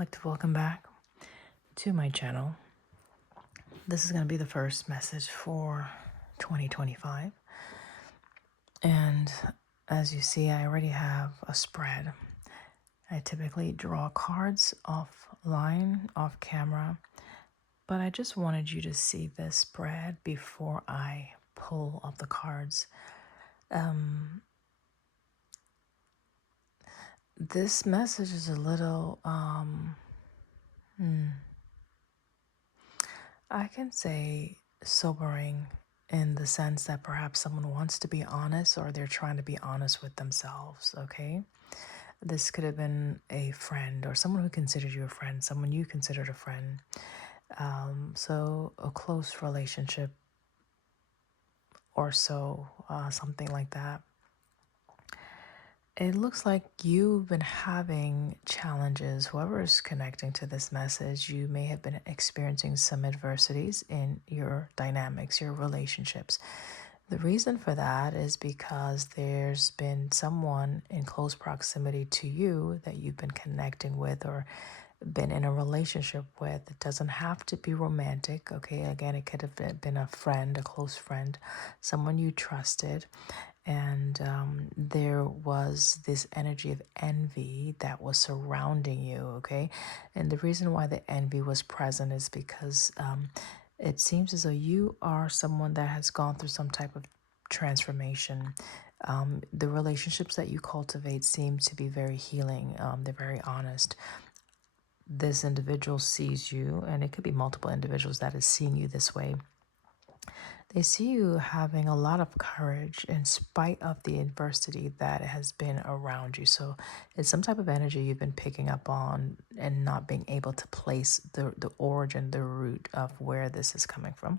like to welcome back to my channel. This is going to be the first message for 2025. And as you see, I already have a spread. I typically draw cards offline, off camera, but I just wanted you to see this spread before I pull up the cards. This message is a little, I can say sobering in the sense that perhaps someone wants to be honest or they're trying to be honest with themselves, okay? This could have been a friend or someone who considered you a friend, someone you considered a friend. So a close relationship or so, something like that. It looks like you've been having challenges. Whoever is connecting to this message, you may have been experiencing some adversities in your dynamics, your relationships. The reason for that is because there's been someone in close proximity to you that you've been connecting with or been in a relationship with. It doesn't have to be romantic, okay? Again, it could have been a friend, a close friend, someone you trusted. And there was this energy of envy that was surrounding you, okay? And the reason why the envy was present is because it seems as though you are someone that has gone through some type of transformation. The relationships that you cultivate seem to be very healing, they're very honest. This individual sees you, and it could be multiple individuals that is seeing you this way. They see you having a lot of courage in spite of the adversity that has been around you. So it's some type of energy you've been picking up on and not being able to place the origin, the root of where this is coming from.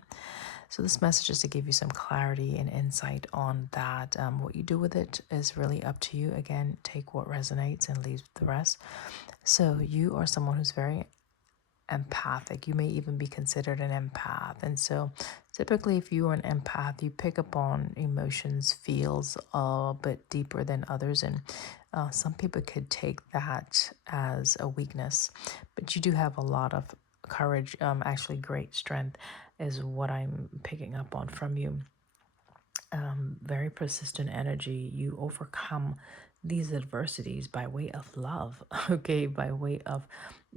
So this message is to give you some clarity and insight on that. What you do with it is really up to you. Again, take what resonates and leave the rest. So you are someone who's very empathic. You may even be considered an empath. And so typically if you are an empath, you pick up on emotions, feels a bit deeper than others. And some people could take that as a weakness, but you do have a lot of courage, actually great strength is what I'm picking up on from you. Very persistent energy. You overcome these adversities by way of love, okay, by way of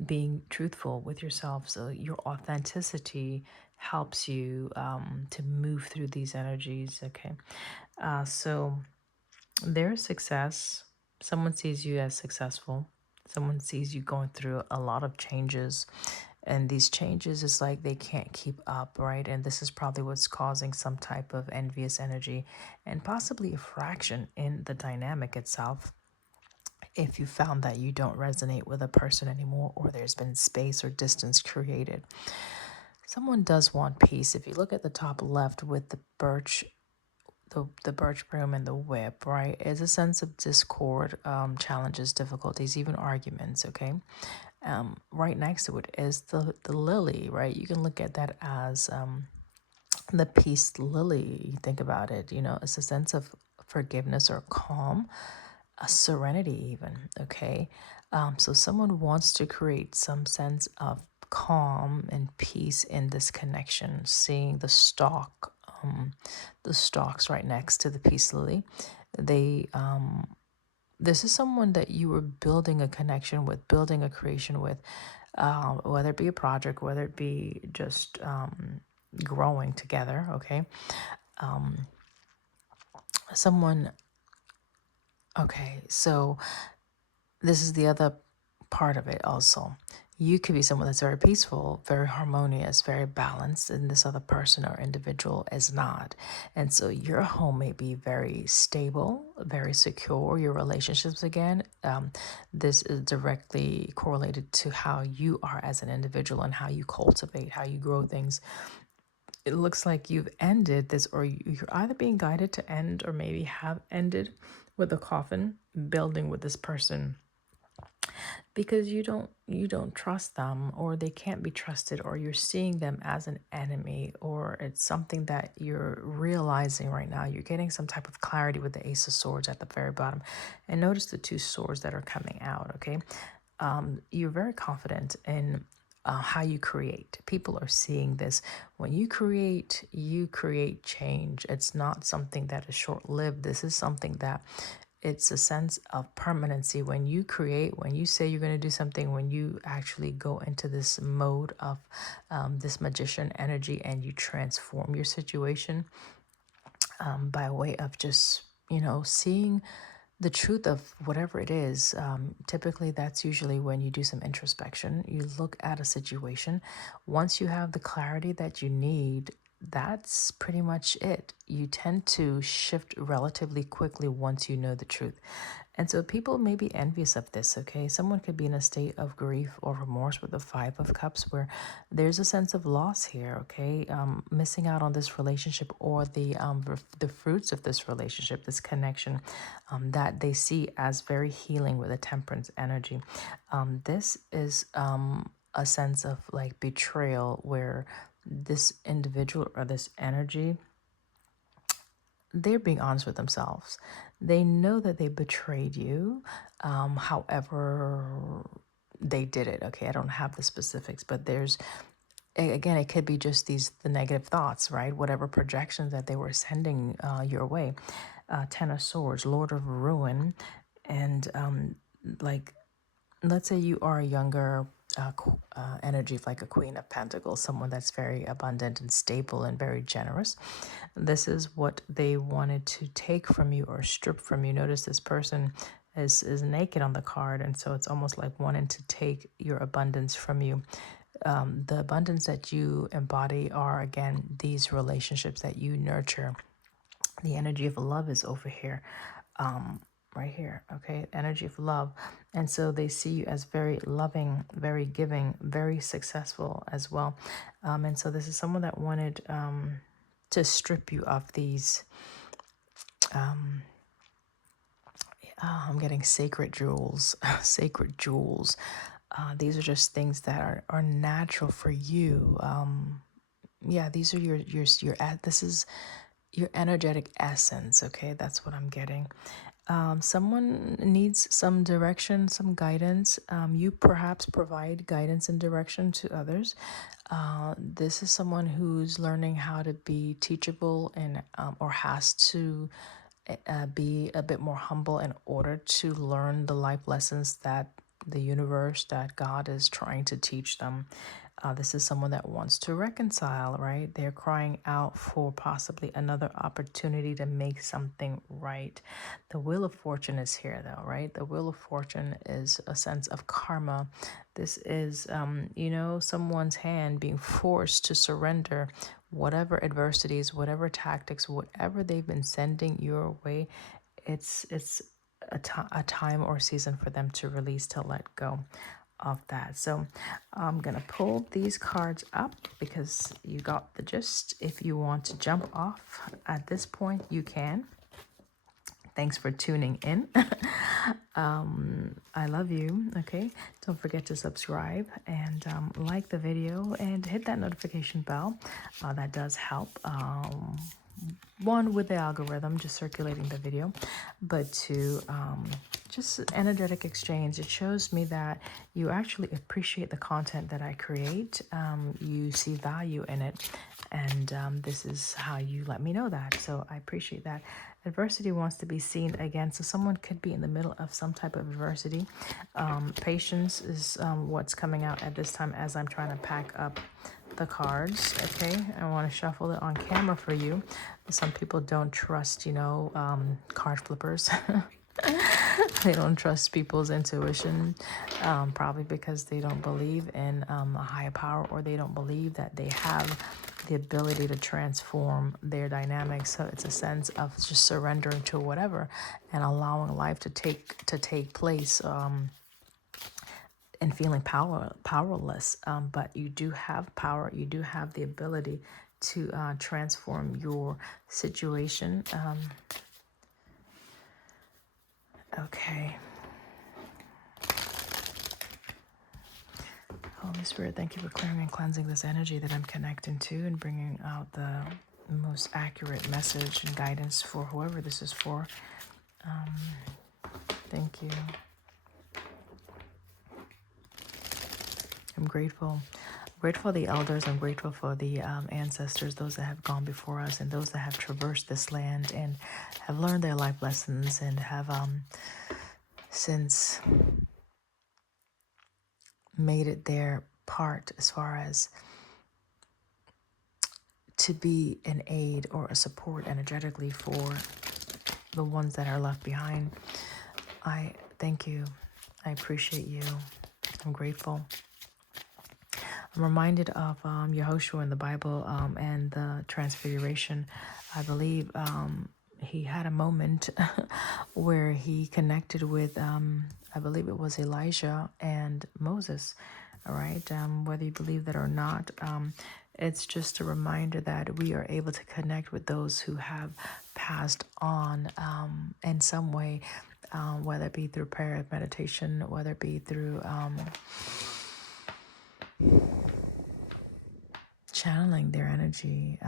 being truthful with yourself. So your authenticity helps you to move through these energies, okay? So there's success. Someone sees you as successful. Someone sees you going through a lot of changes. And these changes is like they can't keep up, right? And this is probably what's causing some type of envious energy and possibly a fraction in the dynamic itself. If you found that you don't resonate with a person anymore, or there's been space or distance created, someone does want peace. If you look at the top left with the birch, the birch broom and the whip, right, is a sense of discord, challenges, difficulties, even arguments, okay? Right next to it is the lily, right? You can look at that as the peace lily. You think about it, it's a sense of forgiveness or calm, a serenity even, okay? So someone wants to create some sense of calm and peace in this connection, seeing the stalks right next to the peace lily. They this is someone that you were building a connection with, building a creation with, whether it be a project, whether it be just growing together, okay? Someone, okay, so this is the other part of it also. You could be someone that's very peaceful, very harmonious, very balanced, and this other person or individual is not. And so your home may be very stable, very secure, your relationships again. This is directly correlated to how you are as an individual and how you cultivate, how you grow things. It looks like you've ended this, or you're either being guided to end or maybe have ended with a coffin, building with this person because you don't trust them, or they can't be trusted, or you're seeing them as an enemy, or it's something that you're realizing right now. You're getting some type of clarity with the Ace of Swords at the very bottom. And notice the two swords that are coming out, okay? you're very confident in how you create. People are seeing this. When you create change. It's not something that is short lived. This is something that it's a sense of permanency. When you create, when you say you're going to do something, when you actually go into this mode of this magician energy and you transform your situation by way of just, seeing the truth of whatever it is. Typically, that's usually when you do some introspection. You look at a situation. Once you have the clarity that you need, that's pretty much it. You tend to shift relatively quickly once you know the truth. And so people may be envious of this, okay? Someone could be in a state of grief or remorse with the Five of Cups where there's a sense of loss here, okay? Missing out on this relationship or the fruits of this relationship, this connection that they see as very healing with a Temperance energy. This is a sense of like betrayal where this individual or this energy, they're being honest with themselves. They know that they betrayed you. However, they did it. Okay, I don't have the specifics, but again, it could be just the negative thoughts, right? Whatever projections that they were sending your way. Ten of Swords, Lord of Ruin, and like, let's say you are a younger energy, like a Queen of Pentacles, someone that's very abundant and stable and very generous. This is what they wanted to take from you or strip from you. Notice this person is naked on the card, and so it's almost like wanting to take your abundance from you. The abundance that you embody are, again, these relationships that you nurture. The energy of love is over here, right here, okay? Energy of love. And so they see you as very loving, very giving, very successful as well. And so this is someone that wanted to strip you of these, I'm getting sacred jewels, sacred jewels. These are just things that are natural for you. Yeah, these are this is your energetic essence. Okay, that's what I'm getting. Someone needs some direction, some guidance. You perhaps provide guidance and direction to others. This is someone who's learning how to be teachable and or has to be a bit more humble in order to learn the life lessons that the universe, that God is trying to teach them. This is someone that wants to reconcile, right? They're crying out for possibly another opportunity to make something right. The Wheel of Fortune is here, though, right? The Wheel of Fortune is a sense of karma. This is, someone's hand being forced to surrender whatever adversities, whatever tactics, whatever they've been sending your way. It's a time or season for them to release, to let go of that. So I'm gonna pull these cards up because you got the gist. If you want to jump off at this point, you can. Thanks for tuning in. I love you. Okay, don't forget to subscribe and like the video and hit that notification bell. That does help. One, with the algorithm, just circulating the video, but two, just energetic exchange. It shows me that you actually appreciate the content that I create. You see value in it, and this is how you let me know that. So I appreciate that. Adversity wants to be seen again. So someone could be in the middle of some type of adversity. Patience is what's coming out at this time as I'm trying to pack up the cards. Okay, I want to shuffle it on camera for you. Some people don't trust, card flippers. They don't trust people's intuition, probably because they don't believe in a higher power, or they don't believe that they have the ability to transform their dynamics. So it's a sense of just surrendering to whatever and allowing life to take place. And feeling powerless, but you do have power. You do have the ability to transform your situation. Okay. Holy Spirit, thank you for clearing and cleansing this energy that I'm connecting to and bringing out the most accurate message and guidance for whoever this is for. Thank you. I'm grateful. I'm grateful for the elders. I'm grateful for the ancestors, those that have gone before us and those that have traversed this land and have learned their life lessons and have since made it their part as far as to be an aid or a support energetically for the ones that are left behind. I thank you. I appreciate you. I'm grateful. I'm reminded of Yehoshua in the Bible and the Transfiguration. I believe he had a moment where he connected with, I believe it was Elijah and Moses. All right, whether you believe that or not, it's just a reminder that we are able to connect with those who have passed on in some way, whether it be through prayer, meditation, whether it be through channeling their energy.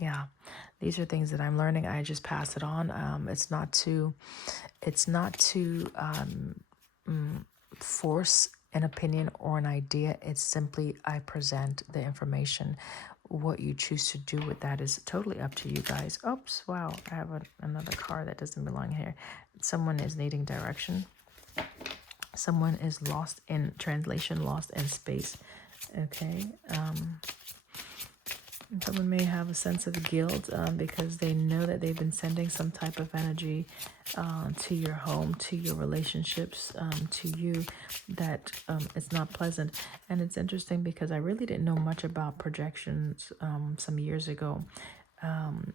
Yeah, these are things that I'm learning. I just pass it on. It's not to force an opinion or an idea. It's simply I present the information. What you choose to do with that is totally up to you guys. Oops, wow, I have another car that doesn't belong here. Someone is needing direction. Someone is lost in translation, lost in space. Okay. Someone may have a sense of guilt because they know that they've been sending some type of energy to your home, to your relationships, to you, that it's not pleasant. And it's interesting because I really didn't know much about projections some years ago.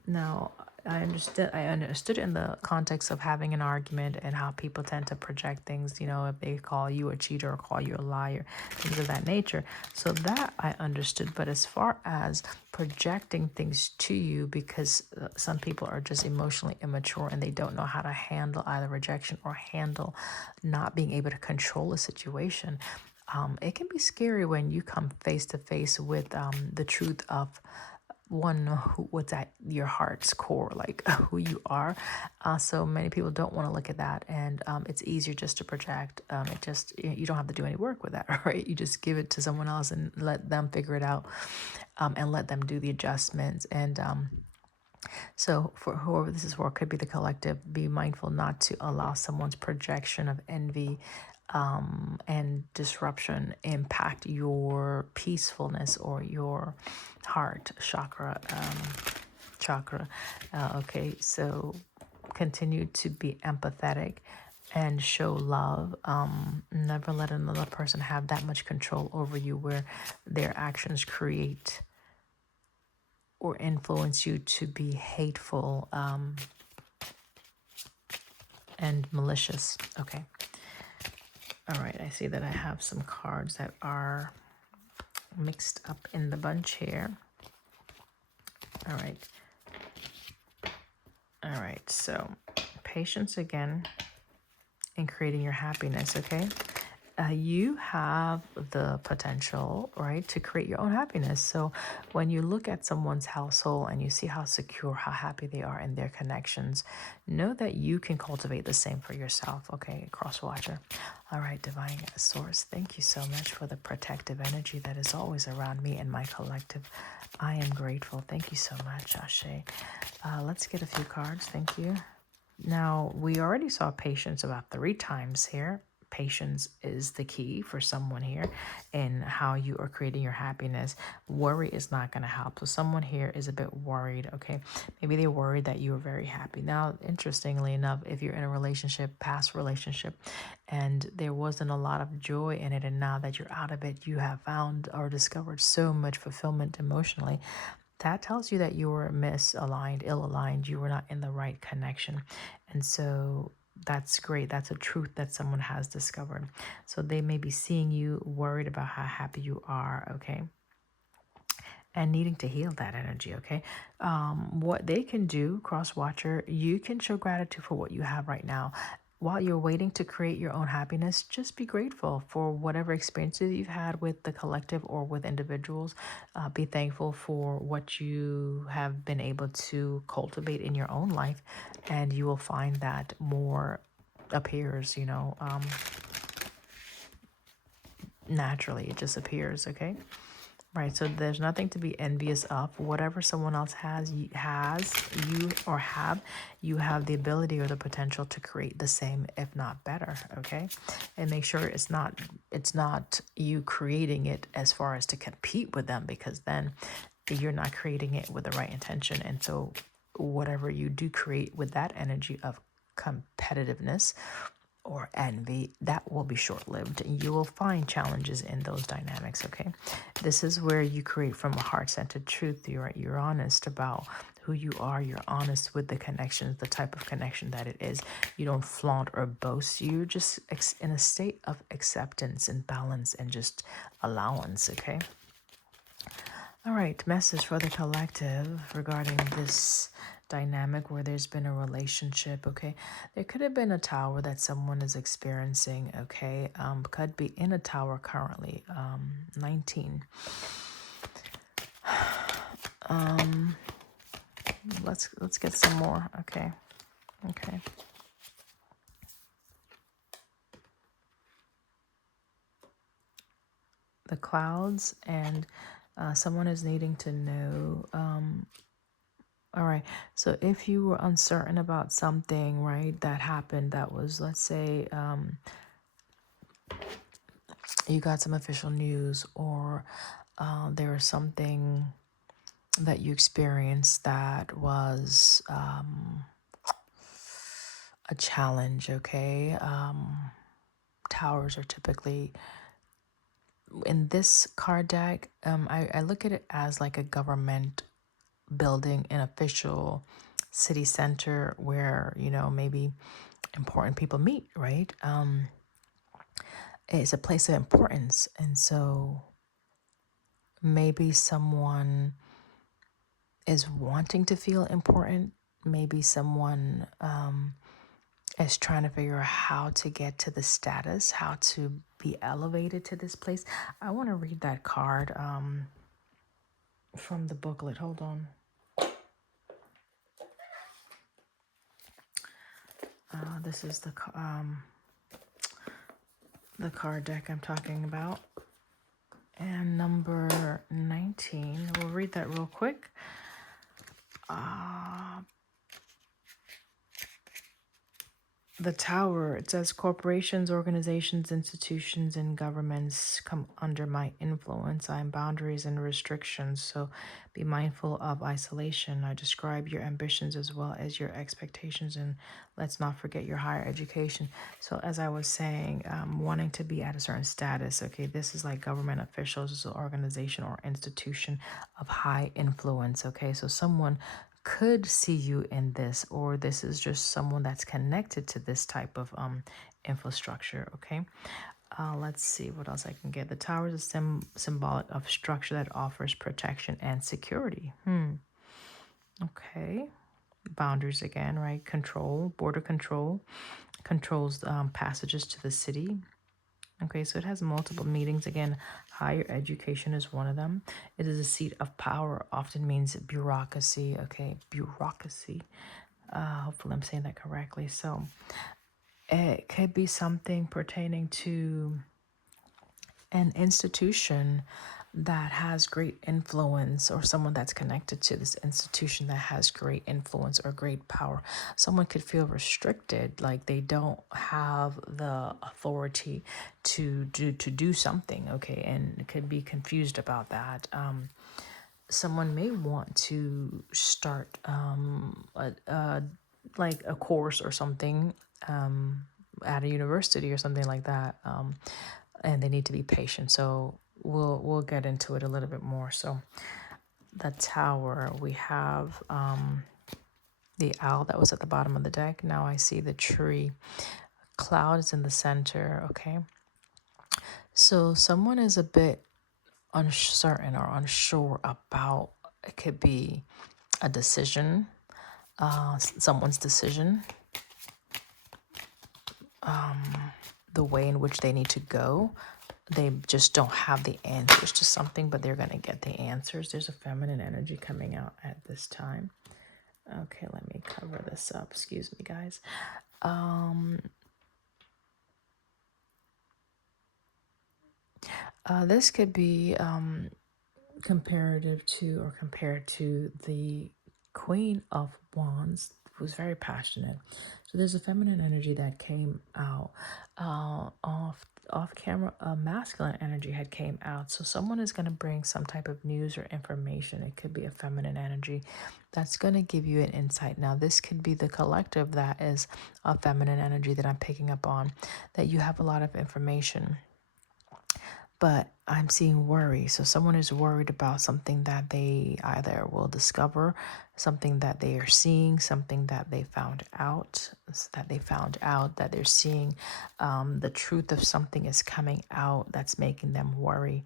Now, I understood in the context of having an argument and how people tend to project things, you know, if they call you a cheater or call you a liar, things of that nature. So that I understood. But as far as projecting things to you, because some people are just emotionally immature and they don't know how to handle either rejection or handle not being able to control a situation, it can be scary when you come face to face with the truth of what's at your heart's core, like who you are. So many people don't want to look at that, and it's easier just to project. You don't have to do any work with that, right? You just give it to someone else and let them figure it out, and let them do the adjustments. And so for whoever this is for, could be the collective, be mindful not to allow someone's projection of envy and disruption impact your peacefulness or your heart chakra. Okay, so continue to be empathetic and show love. Never let another person have that much control over you where their actions create or influence you to be hateful and malicious. Okay. All right, I see that I have some cards that are mixed up in the bunch here. All right. All right, so patience again in creating your happiness, okay? You have the potential, right, to create your own happiness. So when you look at someone's household and you see how secure, how happy they are in their connections, know that you can cultivate the same for yourself, okay, cross watcher. All right, divine source, thank you so much for the protective energy that is always around me and my collective. I am grateful. Thank you so much, Ashe. Let's get a few cards. Thank you. Now, we already saw patience about 3 times here. Patience is the key for someone here in how you are creating your happiness. Worry is not going to help. So someone here is a bit worried, okay? Maybe they're worried that you are very happy. Now, interestingly enough, if you're in a relationship, past relationship, and there wasn't a lot of joy in it, and now that you're out of it, you have found or discovered so much fulfillment emotionally, that tells you that you were misaligned, ill-aligned. You were not in the right connection. And so that's great. That's a truth that someone has discovered. So they may be seeing you worried about how happy you are, okay? And needing to heal that energy, okay? What they can do, cross watcher, you can show gratitude for what you have right now. While you're waiting to create your own happiness, just be grateful for whatever experiences you've had with the collective or with individuals. Be thankful for what you have been able to cultivate in your own life, and you will find that more appears, naturally. It just appears, okay? Right, so there's nothing to be envious of. Whatever someone else has, you or have, you have the ability or the potential to create the same, if not better. Okay, and make sure it's not you creating it as far as to compete with them, because then you're not creating it with the right intention. And so, whatever you do create with that energy of competitiveness or envy, that will be short-lived. You will find challenges in those dynamics, okay? This is where you create from a heart-centered truth. You're honest about who you are. You're honest with the connections, the type of connection that it is. You don't flaunt or boast. You're just in a state of acceptance and balance and just allowance, okay? All right, message for the collective regarding this dynamic where there's been a relationship, okay? There could have been a tower that someone is experiencing, okay? Could be in a tower currently, 19. Let's get some more, okay? Okay. The clouds, and someone is needing to know, all right. So if you were uncertain about something, right, that happened, that was, let's say, you got some official news, or there was something that you experienced that was a challenge, okay? Towers are typically, in this card deck, I look at it as like a government building, an official city center where, maybe important people meet, right? It's a place of importance. And so maybe someone is wanting to feel important. Maybe someone is trying to figure out how to get to the status, how to be elevated to this place. I want to read that card from the booklet. Hold on. This is the card deck I'm talking about. And number 19, we'll read that real quick. The tower, it says corporations, organizations, institutions, and governments come under my influence. I am boundaries and restrictions, so be mindful of isolation. I describe your ambitions as well as your expectations, and let's not forget your higher education. So as I was saying, wanting to be at a certain status, okay, this is like government officials, this is an organization or institution of high influence, okay? So someone could see you in this, or this is just someone that's connected to this type of infrastructure, okay? Let's see what else I can get. The tower is a symbolic of structure that offers protection and security. Okay. Boundaries again, right? Control, border control, controls passages to the city. Okay, so it has multiple meanings. Again, higher education is one of them. It is a seat of power, often means bureaucracy. Okay, bureaucracy. Hopefully I'm saying that correctly. So it could be something pertaining to an institution that has great influence, or someone that's connected to this institution that has great influence or great power. Someone could feel restricted, like they don't have the authority to do something, okay, and could be confused about that. Someone may want to start like a course or something at a university or something like that, and they need to be patient. So we'll get into it a little bit more. So the tower, we have the owl that was at the bottom of the deck. Now I see the tree. Cloud is in the center. Okay, so someone is a bit uncertain or unsure about, it could be a decision, someone's decision, the way in which they need to go. They just don't have the answers to something, but they're going to get the answers. There's a feminine energy coming out at this time. Okay, let me cover this up. Excuse me, guys. This could be compared to the Queen of Wands, who's very passionate. So there's a feminine energy that came out off camera. A masculine energy had came out. So someone is going to bring some type of news or information. It could be a feminine energy that's going to give you an insight. Now this could be the collective that is a feminine energy that I'm picking up on, that you have a lot of information, but I'm seeing worry. So someone is worried about something that they either will discover, something that they are seeing, something that they found out, that they're seeing. The truth of something is coming out that's making them worry.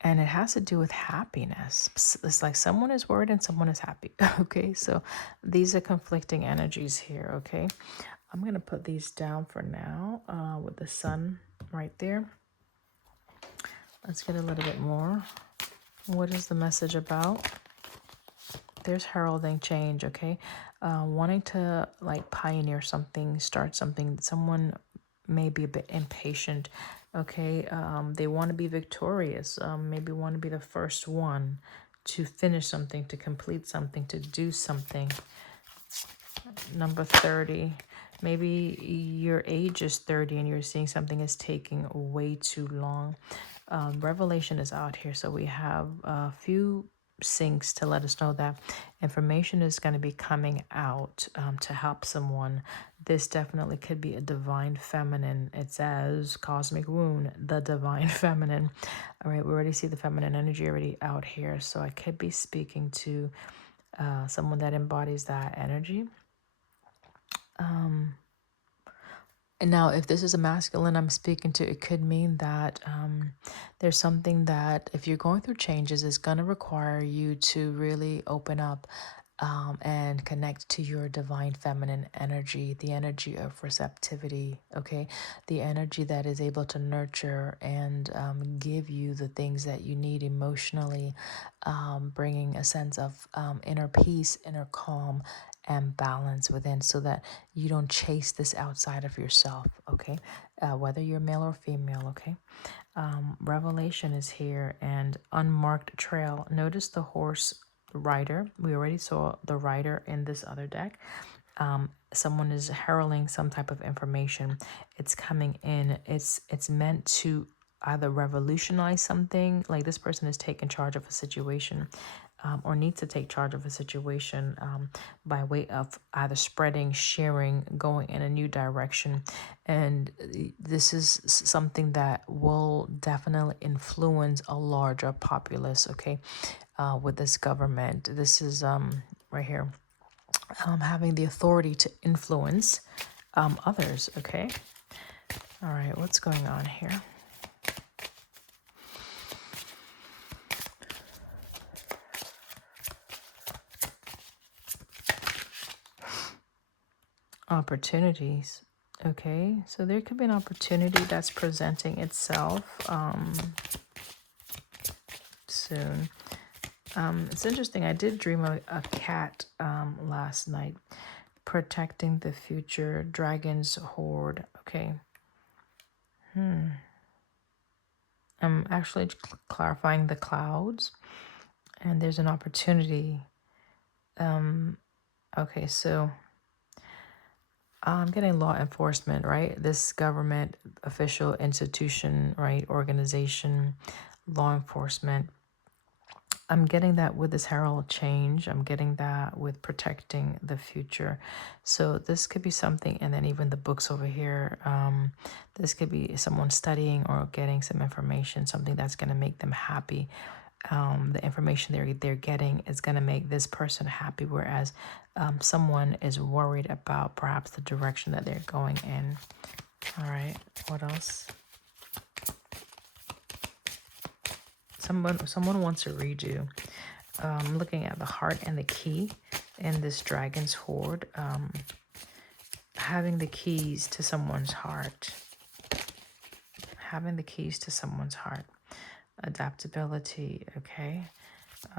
And it has to do with happiness. It's like someone is worried and someone is happy. Okay, so these are conflicting energies here. Okay, I'm going to put these down for now with the sun right there. Let's get a little bit more. What is the message about? There's heralding change, okay? Wanting to like pioneer something, start something. Someone may be a bit impatient, okay? They want to be victorious. Maybe want to be the first one to finish something, to complete something, to do something. Number 30. Maybe your age is 30 and you're seeing something is taking way too long. Revelation is out here. So we have a few syncs to let us know that information is going to be coming out to help someone. This definitely could be a divine feminine. It says cosmic wound, the divine feminine. All right, we already see the feminine energy already out here. So I could be speaking to someone that embodies that energy. And now, if this is a masculine I'm speaking to, it could mean that there's something that, if you're going through changes, is going to require you to really open up and connect to your divine feminine energy, the energy of receptivity, okay? The energy that is able to nurture and give you the things that you need emotionally, bringing a sense of inner peace, inner calm, and balance within, so that you don't chase this outside of yourself, okay? Whether you're male or female, okay? Revelation is here, and unmarked trail. Notice the horse rider. We already saw the rider in this other deck. Someone is heralding some type of information. It's coming in. It's meant to either revolutionize something, like this person is taking charge of a situation, or needs to take charge of a situation by way of either spreading, sharing, going in a new direction. And this is something that will definitely influence a larger populace, okay, with this government. This is right here, having the authority to influence others, okay? All right, what's going on here? Opportunities. Okay, so there could be an opportunity that's presenting itself soon. It's interesting. I did dream of a cat last night, protecting the future, dragon's horde. Okay. I'm actually clarifying the clouds, and there's an opportunity. Okay, so I'm getting law enforcement, right? This government official institution, right? Organization, law enforcement. I'm getting that with this herald change. I'm getting that with protecting the future. So this could be something, and then even the books over here. This could be someone studying or getting some information, something that's going to make them happy. The information they're getting is going to make this person happy, whereas someone is worried about perhaps the direction that they're going in. All right, what else? Someone wants to read you. Looking at the heart and the key in this dragon's horde. Having the keys to someone's heart. Having the keys to someone's heart. Adaptability, okay?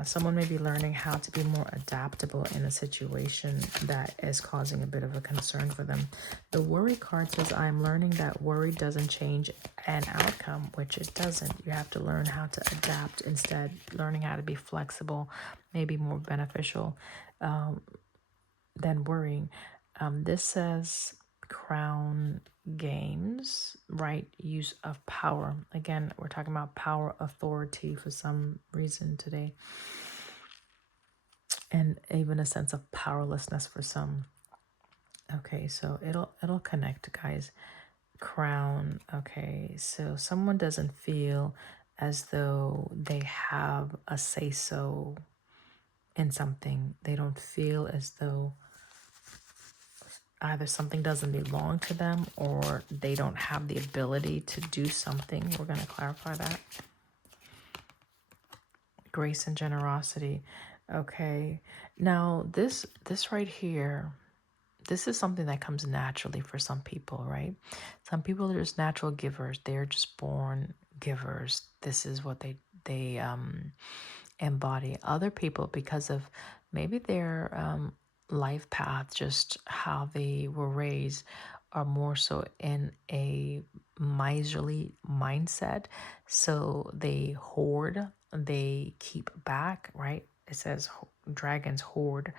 Someone may be learning how to be more adaptable in a situation that is causing a bit of a concern for them. The worry card says, I'm learning that worry doesn't change an outcome, which it doesn't. You have to learn how to adapt instead. Learning how to be flexible may be more beneficial than worrying. This says crown games, right? Use of power. Again, we're talking about power, authority for some reason today, and even a sense of powerlessness for some. Okay, so it'll connect, guys. Crown. Okay, so someone doesn't feel as though they have a say so in something. They don't feel as though either something doesn't belong to them or they don't have the ability to do something. We're going to clarify that. Grace and generosity. Okay. Now, this right here, this is something that comes naturally for some people, right? Some people are just natural givers. They're just born givers. This is what they embody. Other people, because of maybe their life path, just how they were raised, are more so in a miserly mindset. So they hoard, they keep back, right? It says dragons hoard,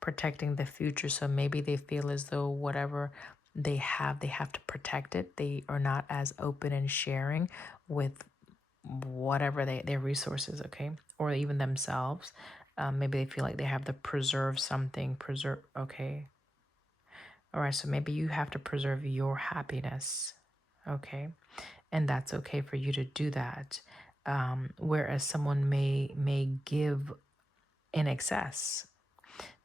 protecting the future. So maybe they feel as though whatever they have to protect it. They are not as open and sharing with whatever their resources, okay, or even themselves. Maybe they feel like they have to preserve something. Okay, all right. So maybe you have to preserve your happiness, okay, and that's okay for you to do that. Whereas someone may give in excess.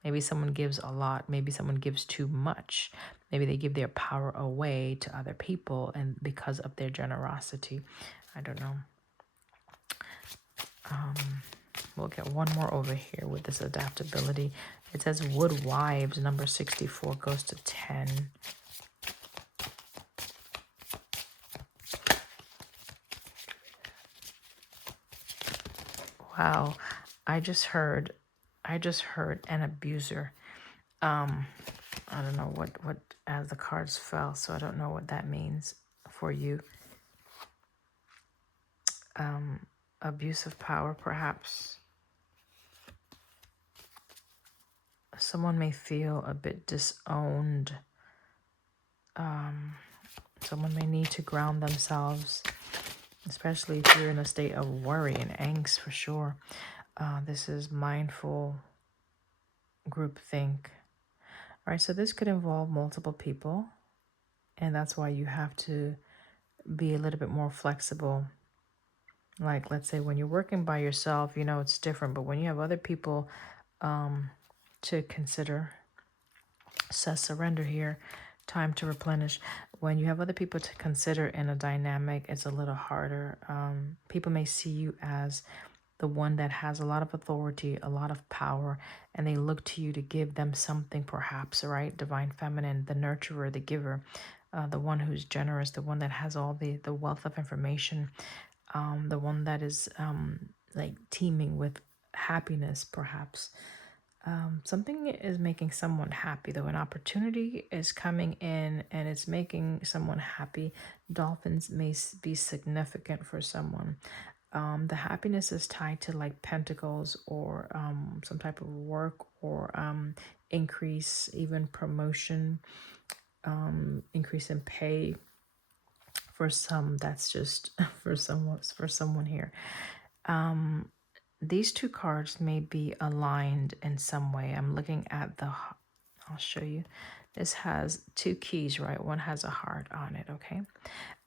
Maybe someone gives a lot. Maybe someone gives too much. Maybe they give their power away to other people, and because of their generosity, I don't know. We'll get one more over here with this adaptability. It says Wood Wives, number 64, goes to 10. Wow, I just heard an abuser. I don't know what as the cards fell, so I don't know what that means for you. Abuse of power, perhaps. Someone may feel a bit disowned. Someone may need to ground themselves, especially if you're in a state of worry and angst, for sure. This is mindful groupthink. All right, so this could involve multiple people, and that's why you have to be a little bit more flexible. Like, let's say when you're working by yourself, it's different, but when you have other people to consider, says surrender here, time to replenish. When you have other people to consider in a dynamic, it's a little harder. People may see you as the one that has a lot of authority, a lot of power, and they look to you to give them something, perhaps, right? Divine feminine, the nurturer, the giver, the one who's generous, the one that has all the wealth of information, the one that is like teeming with happiness, perhaps. Something is making someone happy, though. An opportunity is coming in and it's making someone happy. Dolphins may be significant for someone. The happiness is tied to like pentacles or some type of work or increase, even promotion, increase in pay. For some, that's just for someone here. These two cards may be aligned in some way. I'm looking at I'll show you. This has two keys, right? One has a heart on it, okay?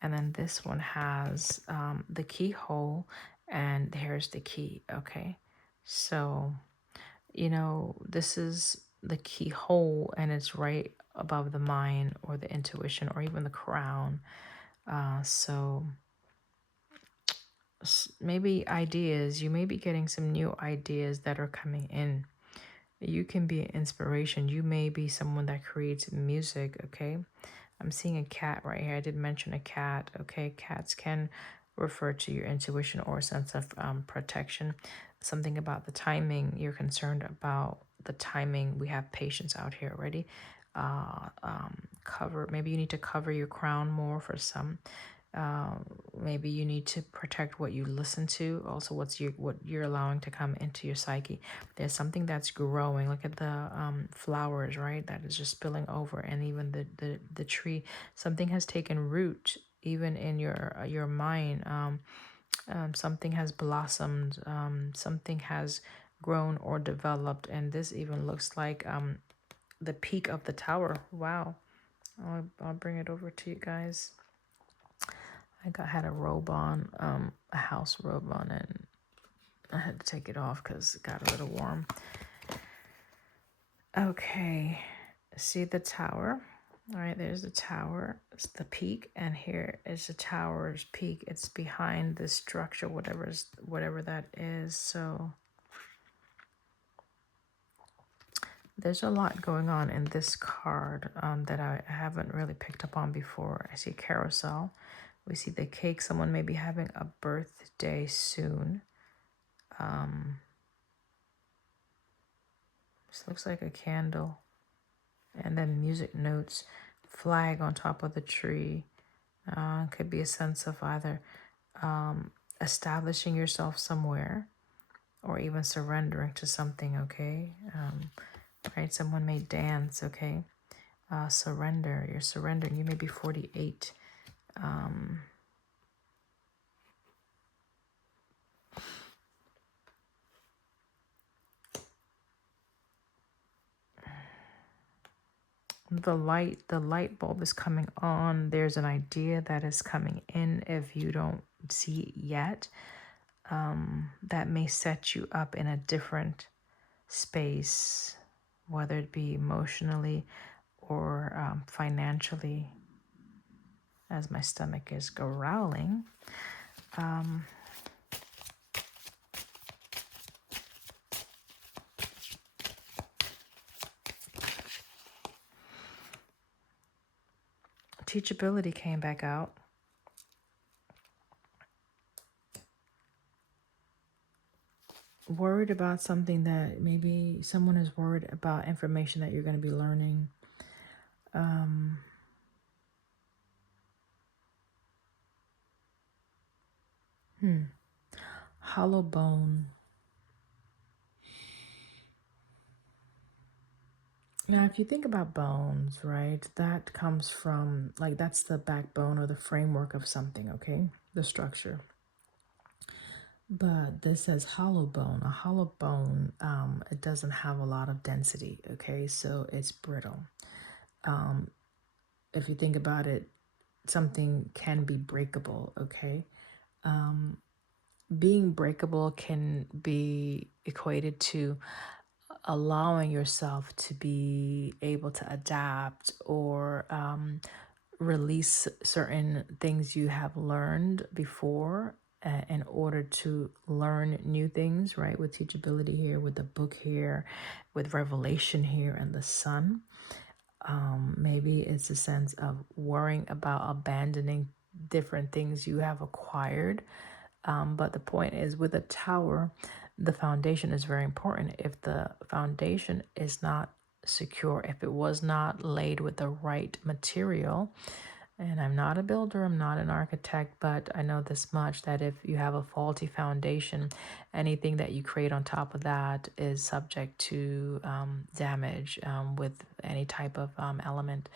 And then this one has the keyhole, and here's the key, okay? So, this is the keyhole, and it's right above the mind or the intuition or even the crown. So maybe ideas, you may be getting some new ideas that are coming in. You can be an inspiration. You may be someone that creates music, okay? I'm seeing a cat right here. I did mention a cat, okay? Cats can refer to your intuition or sense of protection. Something about the timing, you're concerned about the timing. We have patience out here already. Cover, maybe you need to cover your crown more for some. uh, Maybe you need to protect what you listen to, also what you're allowing to come into your psyche. There's something that's growing. Look at the flowers, right, that is just spilling over, and even the tree. Something has taken root even in your mind. Something has blossomed, something has grown or developed, and this even looks like the peak of the tower. Wow. I'll bring it over to you guys. Had a robe on, a house robe on, and I had to take it off because it got a little warm. Okay, see the tower? All right, there's the tower. It's the peak, and here is the tower's peak. It's behind this structure, whatever that is. So there's a lot going on in this card that I haven't really picked up on before. I see carousel. We see the cake. Someone may be having a birthday soon. This looks like a candle. And then music notes, flag on top of the tree. Could be a sense of either establishing yourself somewhere or even surrendering to something, okay? Right, someone may dance, okay? Surrender, you're surrendering. You may be 48. The light bulb is coming on. There's an idea that is coming in if you don't see it yet. That may set you up in a different space, whether it be emotionally or financially, as my stomach is growling. Teachability came back out. Worried about something that maybe someone is worried about information that you're going to be learning. Hollow bone. Now, if you think about bones, right, that comes from, like, that's the backbone or the framework of something, okay? The structure. But this says hollow bone. A hollow bone, it doesn't have a lot of density, okay? So it's brittle. If you think about it, something can be breakable, okay? Being breakable can be equated to allowing yourself to be able to adapt or release certain things you have learned before in order to learn new things, right? With teachability here, with the book here, with revelation here, and the sun. Maybe it's a sense of worrying about abandoning different things you have acquired. But the point is, with a tower, the foundation is very important. If the foundation is not secure, if it was not laid with the right material, and I'm not a builder, I'm not an architect, but I know this much, that if you have a faulty foundation, anything that you create on top of that is subject to damage with any type of element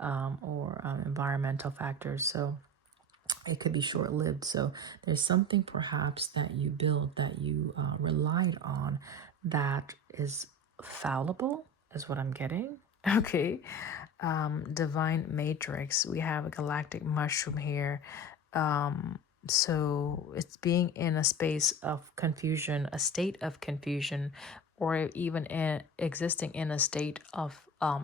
or environmental factors. So it could be short-lived. So there's something perhaps that you build, that you relied on, that is fallible, is what I'm getting. Okay. Divine matrix, we have a galactic mushroom here. So it's being in a space of confusion, a state of confusion, or even existing in a state of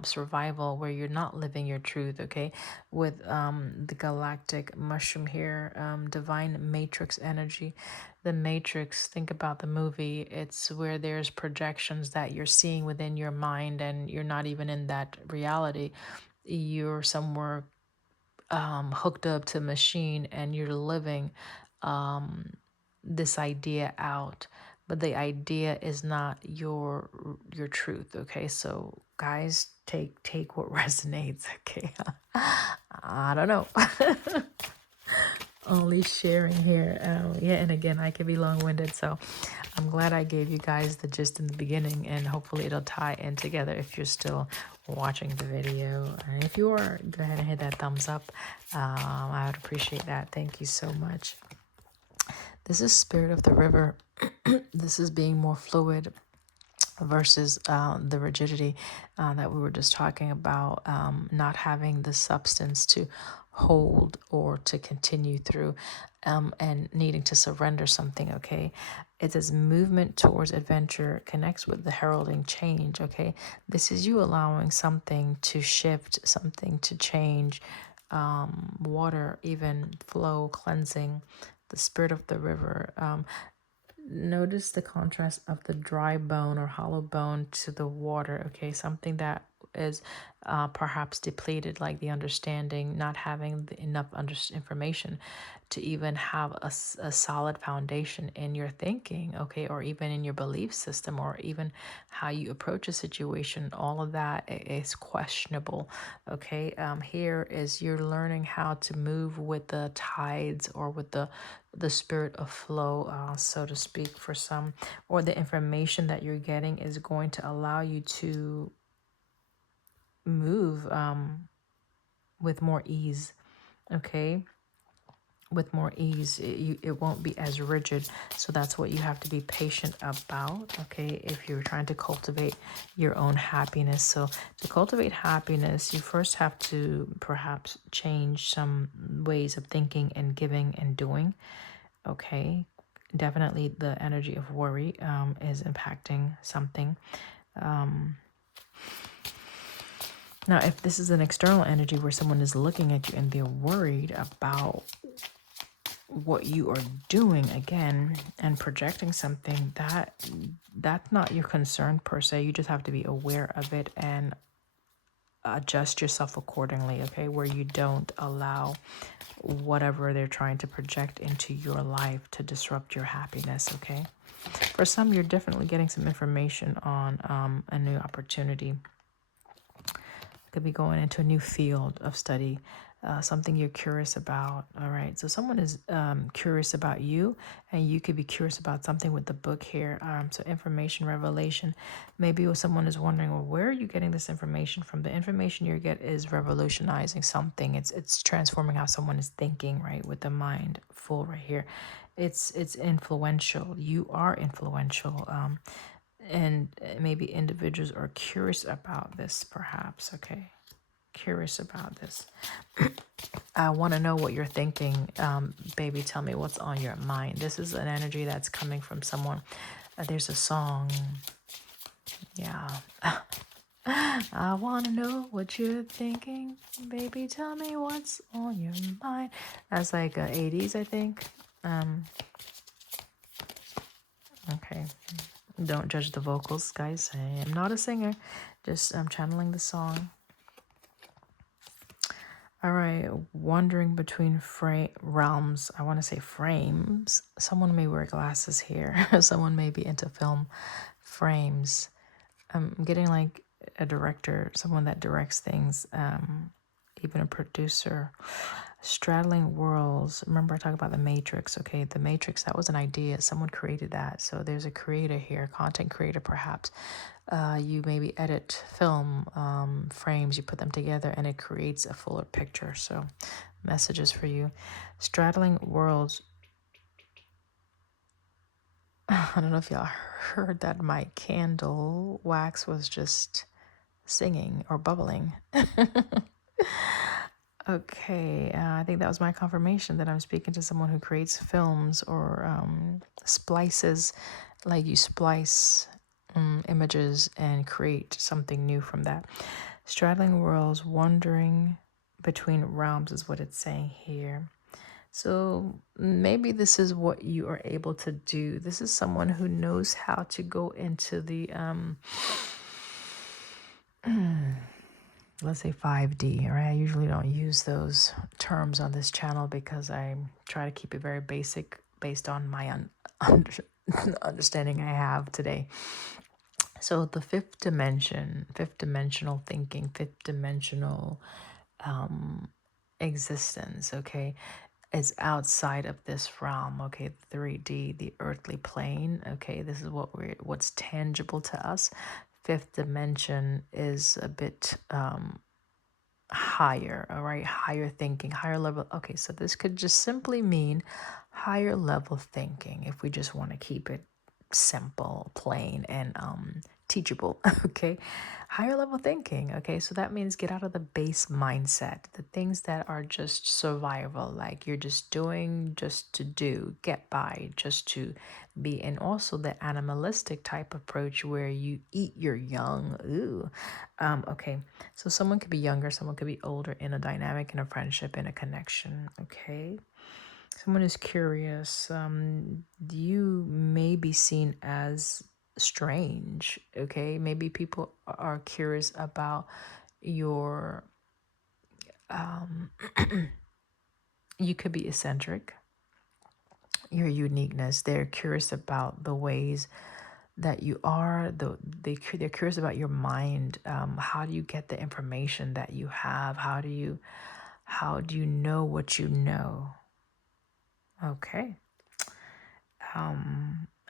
survival where you're not living your truth, okay? With the galactic mushroom here, divine matrix energy. The matrix, think about the movie. It's where there's projections that you're seeing within your mind, and you're not even in that reality. You're somewhere hooked up to a machine, and you're living this idea out, but the idea is not your truth. Okay, so guys, take what resonates. Okay, I don't know. Only sharing here. Yeah, and again, I can be long-winded, so I'm glad I gave you guys the gist in the beginning, and hopefully it'll tie in together if you're still watching the video. And if you are, go ahead and hit that thumbs up. I would appreciate that. Thank you so much. This is Spirit of the River. This is being more fluid versus the rigidity that we were just talking about, not having the substance to hold or to continue through, and needing to surrender something. Okay, it says movement towards adventure connects with the heralding change. Okay, this is you allowing something to shift, something to change, water even flow, cleansing, the spirit of the river. Notice the contrast of the dry bone or hollow bone to the water. Okay, something that is perhaps depleted, like the understanding, not having enough information to even have a solid foundation in your thinking, okay, or even in your belief system, or even how you approach a situation. All of that is questionable. Okay, here is you're learning how to move with the tides, or with the spirit of flow, so to speak, for some, or the information that you're getting is going to allow you to move with more ease. Okay, with more ease, it won't be as rigid. So that's what you have to be patient about. Okay, if you're trying to cultivate your own happiness. So to cultivate happiness, you first have to perhaps change some ways of thinking and giving and doing. Okay, definitely the energy of worry is impacting something. Now, if this is an external energy where someone is looking at you and they're worried about what you are doing, again, and projecting something, that's not your concern per se. You just have to be aware of it and adjust yourself accordingly. Okay, where you don't allow whatever they're trying to project into your life to disrupt your happiness. Okay, for some, you're definitely getting some information on a new opportunity. Could be going into a new field of study, something you're curious about. All right, so someone is curious about you, and you could be curious about something with the book here. So information revelation. Maybe someone is wondering, well, where are you getting this information from? The information you get is revolutionizing something. It's transforming how someone is thinking, right? With the mind full right here. It's influential. You are influential. And maybe individuals are curious about this, perhaps. Okay, curious about this. I want to know what you're thinking. Baby, tell me what's on your mind. This is an energy that's coming from someone. There's a song. Yeah. I want to know what you're thinking. Baby, tell me what's on your mind. That's like 80s, I think. Okay. Don't judge the vocals, guys. I am not a singer. Just channeling the song. All right. Wandering between realms. I want to say frames. Someone may wear glasses here. Someone may be into film frames. I'm getting like a director, someone that directs things, even a producer. Straddling worlds. Remember I talked about the Matrix. Okay, the Matrix, that was an idea. Someone created that. So there's a creator here, content creator perhaps. You maybe edit film frames, you put them together and it creates a fuller picture. So messages for you. Straddling worlds. I don't know if y'all heard that my candle wax was just singing or bubbling. Okay, I think that was my confirmation that I'm speaking to someone who creates films or splices, like you splice images and create something new from that. Straddling worlds, wandering between realms is what it's saying here. So maybe this is what you are able to do. This is someone who knows how to go into the let's say 5D, all right? I usually don't use those terms on this channel because I try to keep it very basic based on my understanding I have today. So the fifth dimension, fifth dimensional thinking, fifth dimensional existence, okay, is outside of this realm, okay, 3D, the earthly plane, okay, this is what's tangible to us. Fifth dimension is a bit higher, all right, higher thinking, higher level. Okay, so this could just simply mean higher level thinking if we just want to keep it simple, plain, and teachable. Okay, higher level thinking. Okay, so that means get out of the base mindset, the things that are just survival, like you're just doing just to do, get by, just to be, and also the animalistic type approach where you eat your young. Ooh, okay, so someone could be younger, someone could be older, in a dynamic, in a friendship, in a connection. Okay, someone is curious. You may be seen as strange. Okay, maybe people are curious about your. You could be eccentric, your uniqueness. They're curious about the ways that you are. They're curious about your mind. How do you get the information that you have? How do you know what you know? Okay.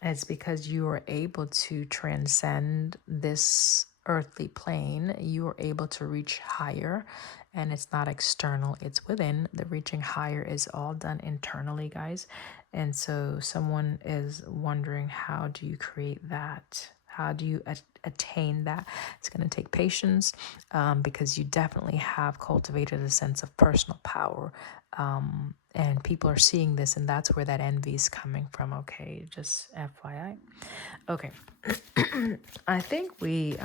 It's because you are able to transcend this earthly plane. You are able to reach higher, and it's not external, it's within. The reaching higher is all done internally, guys. And so someone is wondering, how do you create that? How do you attain that? It's going to take patience, because you definitely have cultivated a sense of personal power. And people are seeing this, and that's where that envy is coming from. Okay, just FYI. Okay, I think we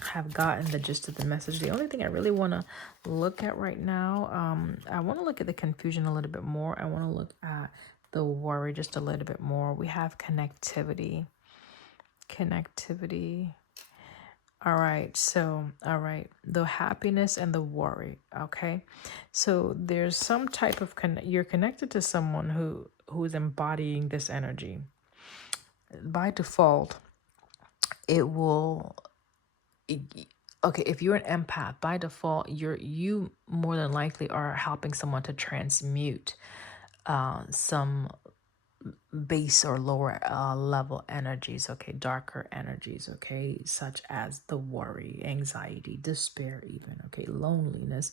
have gotten the gist of the message. The only thing I really want to look at right now, I want to look at the confusion a little bit more. I want to look at the worry just a little bit more. We have connectivity. Connectivity. All right. So, all right. The happiness and the worry. Okay. So there's some type of you're connected to someone who's embodying this energy. By default, it will. Okay, if you're an empath, by default, you more than likely are helping someone to transmute some base or lower level energies, okay, darker energies, okay, such as the worry, anxiety, despair, even, okay, loneliness.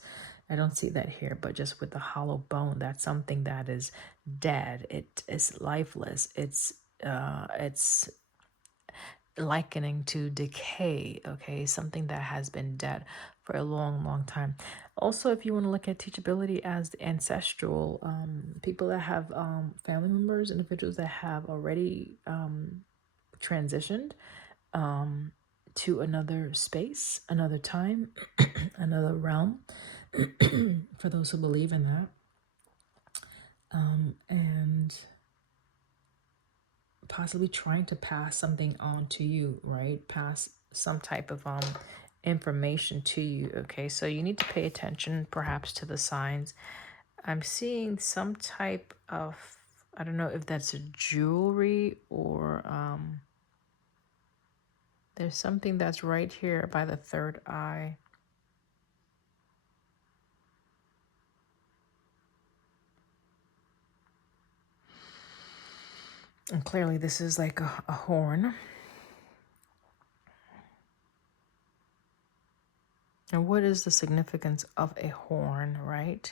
I don't see that here, but just with the hollow bone, that's something that is dead. It is lifeless. It's likening to decay, okay, something that has been dead for a long, long time. Also, if you want to look at teachability as the ancestral, people that have family members, individuals that have already transitioned to another space, another time, another realm, for those who believe in that. And possibly trying to pass something on to you, right? Pass some type of information to you. Okay, so you need to pay attention perhaps to the signs. I'm seeing some type of, I don't know if that's a jewelry or there's something that's right here by the third eye. And clearly this is like a horn. And what is the significance of a horn, right?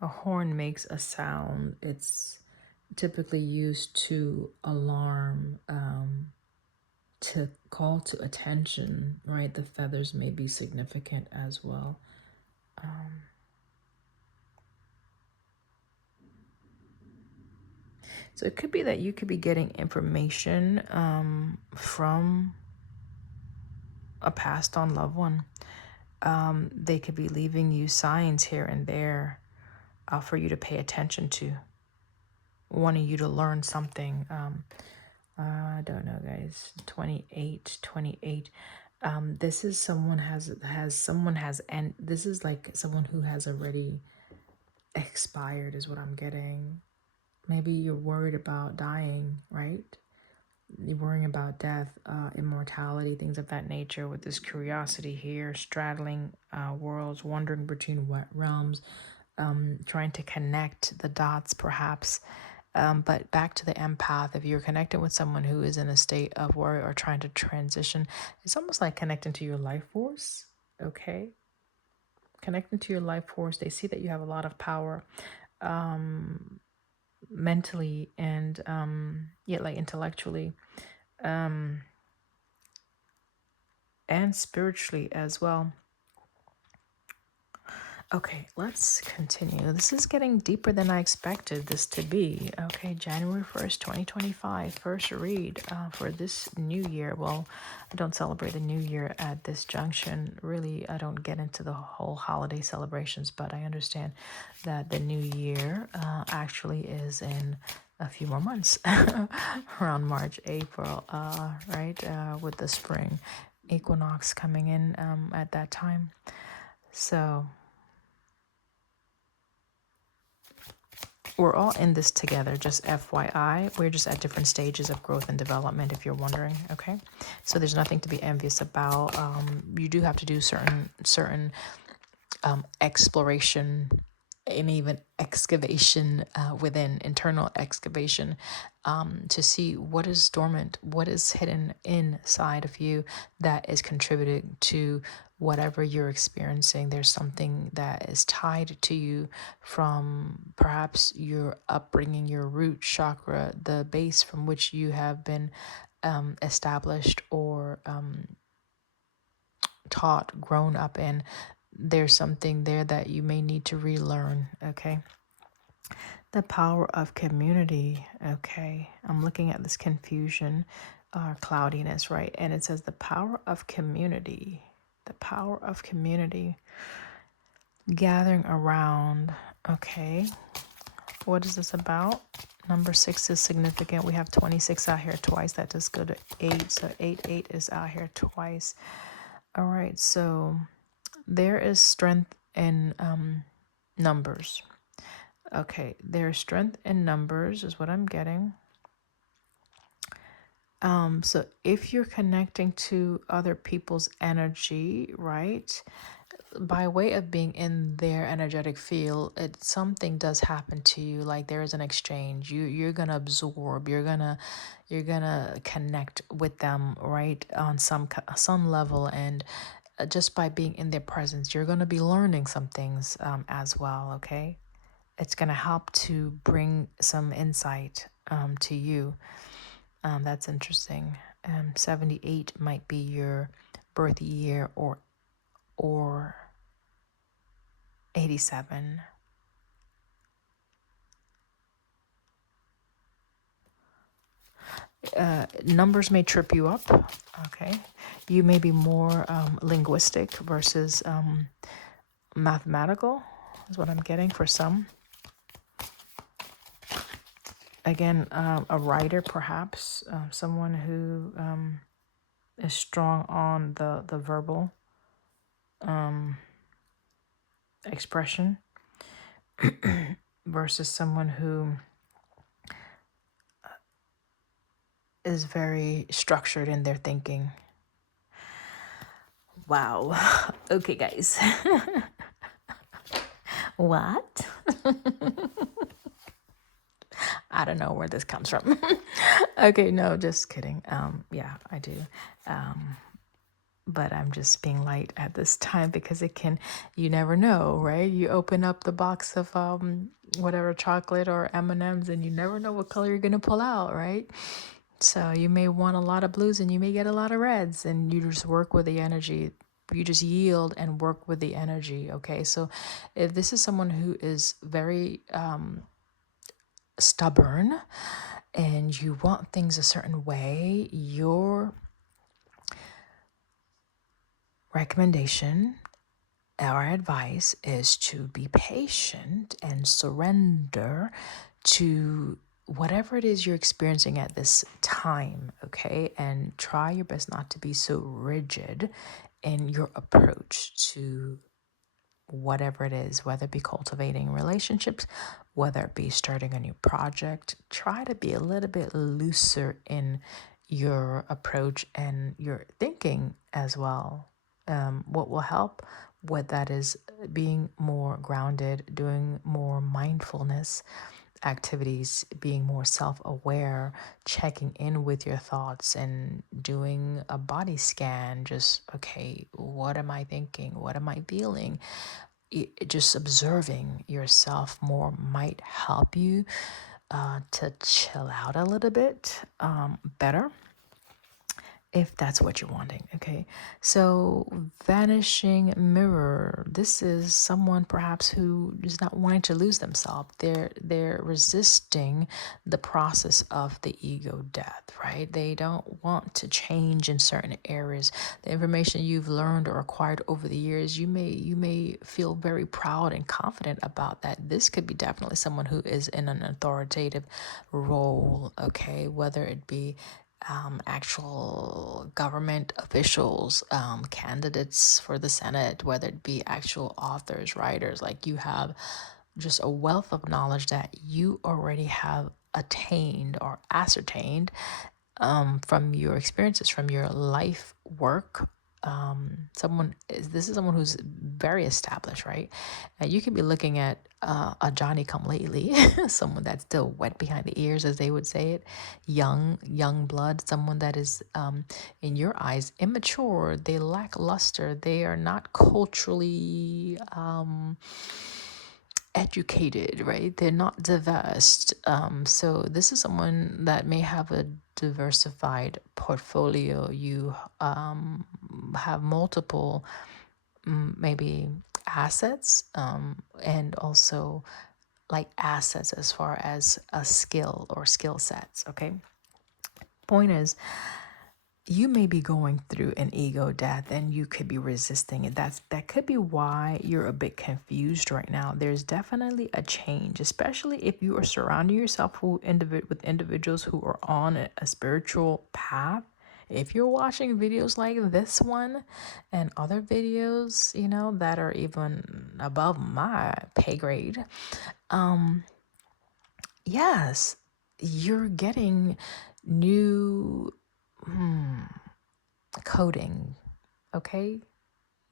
A horn makes a sound. It's typically used to alarm, to call to attention, right? The feathers may be significant as well. So it could be that you could be getting information from a passed on loved one. They could be leaving you signs here and there for you to pay attention to, wanting you to learn something. I don't know, guys. 28. This is someone and this is like someone who has already expired is what I'm getting. Maybe you're worried about dying, right? You're worrying about death, immortality, things of that nature, with this curiosity here, straddling worlds, wandering between what realms, trying to connect the dots perhaps. But back to the empath, if you're connecting with someone who is in a state of worry or trying to transition, it's almost like connecting to your life force, okay? Connecting to your life force. They see that you have a lot of power, mentally and yet like intellectually, and spiritually as well. Okay, let's continue. This is getting deeper than I expected this to be. Okay, January 1st, 2025. First read for this new year. Well, I don't celebrate the new year at this junction. Really, I don't get into the whole holiday celebrations, but I understand that the new year actually is in a few more months, around March, April, right, with the spring equinox coming in at that time. So we're all in this together, just FYI. We're just at different stages of growth and development, if you're wondering, okay? So there's nothing to be envious about. You do have to do certain exploration and even excavation within, internal excavation, to see what is dormant, what is hidden inside of you that is contributing to whatever you're experiencing. There's something that is tied to you from perhaps your upbringing, your root chakra, the base from which you have been established or taught, grown up in. There's something there that you may need to relearn, okay? The power of community, okay? I'm looking at this confusion or cloudiness, right? And it says the power of community, the power of community, gathering around, okay? What is this about? Number 6 is significant. We have 26 out here twice. That does go to 8. So 8 is out here twice. All right, so there is strength in numbers. Okay, there's strength in numbers is what I'm getting. So if you're connecting to other people's energy, right, by way of being in their energetic field, something does happen to you. Like there is an exchange. You're gonna absorb. You're gonna connect with them, right, on some level, and just by being in their presence, you're gonna be learning some things as well. Okay, it's gonna help to bring some insight to you. That's interesting. 78 might be your birth year, or 87. Numbers may trip you up. Okay, you may be more linguistic versus mathematical is what I'm getting for some. Again, a writer perhaps, someone who is strong on the verbal expression versus someone who is very structured in their thinking. Wow. Okay, guys. What? I don't know where this comes from. Okay, no, just kidding. Yeah, I do. But I'm just being light at this time because you never know, right? You open up the box of whatever chocolate or M&Ms and you never know what color you're going to pull out, right? So you may want a lot of blues and you may get a lot of reds, and you just work with the energy. You just yield and work with the energy, okay? So if this is someone who is very stubborn and you want things a certain way, your recommendation, our advice is to be patient and surrender to whatever it is you're experiencing at this time, okay? And try your best not to be so rigid in your approach to whatever it is, whether it be cultivating relationships, whether it be starting a new project. Try to be a little bit looser in your approach and your thinking as well. What will help with that is being more grounded, doing more mindfulness activities, being more self aware, checking in with your thoughts, and doing a body scan. Just, okay, what am I thinking? What am I feeling? Just observing yourself more might help you to chill out a little bit better if that's what you're wanting. Okay, so vanishing mirror, this is someone perhaps who is not wanting to lose themselves. They're resisting the process of the ego death, right? They don't want to change in certain areas. The information you've learned or acquired over the years, you may feel very proud and confident about that. This could be definitely someone who is in an authoritative role, okay, whether it be actual government officials, candidates for the Senate, whether it be actual authors, writers. Like, you have just a wealth of knowledge that you already have attained or ascertained from your experiences, from your life work. This is someone who's very established, right? And you could be looking at a Johnny come lately, someone that's still wet behind the ears, as they would say it, young blood, someone that is, in your eyes, immature. They lack luster. They are not culturally educated, right? They're not diverse. So this is someone that may have a diversified portfolio. You have multiple, maybe assets, and also like assets as far as a skill or skill sets. Okay. Point is, you may be going through an ego death and you could be resisting it. That could be why you're a bit confused right now. There's definitely a change, especially if you are surrounding yourself with individuals who are on a spiritual path. If you're watching videos like this one and other videos, that are even above my pay grade, yes, you're getting new coding, okay?